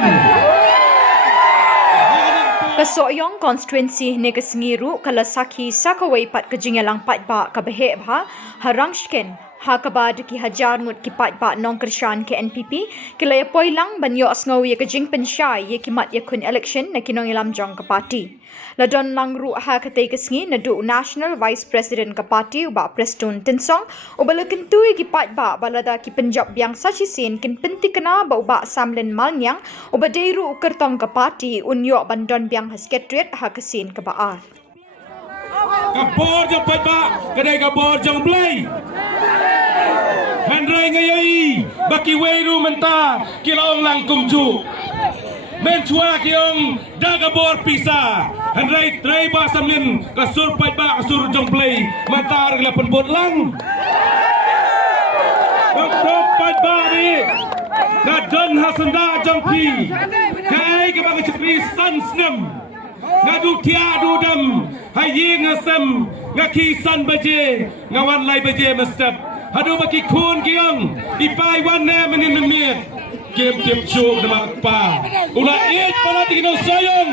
Rangskhen. Ka Sohiong constituency hynne ka sngi kala sakhi kawei pat ka jingialang Paidbah ka Bah Rangskhen ha kaba ki hajar ngut ki Paidbah nongkyrshan ke NPP kilaya poilang ban iohsngew ye ka jingpynshai ye kimat iakhun Elekshon na nongialam jong ka party. La donlang ha katei ka sngi naduh national vice president ka party Bah Prestone Tynsong ubala kyntu ki Paidbah balada ki pynjop biang sachisin kin penti kena Bah Samlin Malngiang ubadeiru kertong ka party unyo bandon biang hasketret ha kasin ka baar. Kabor jong Paidbah, kadai kabor jong play. Handrai ngayai, baki weiru menta, kilaong lang kumju. Menchua kiong dagabor pisa. Handrai tray Bah Samlin kasur Paidbah kasur jong play. Mata reglapan bot lang. Doktor Paidbah ni, nadon hasanda jong pi. Kai kebang cekri sansnem. Naduh tiadu dam, hayi ngasem, ngakisan baje, ngawan lai baje mestep. Hadu baki kun kiong, ipai wan ne menin menit. Game show demak pa. Ulah it para tinggal Sohiong.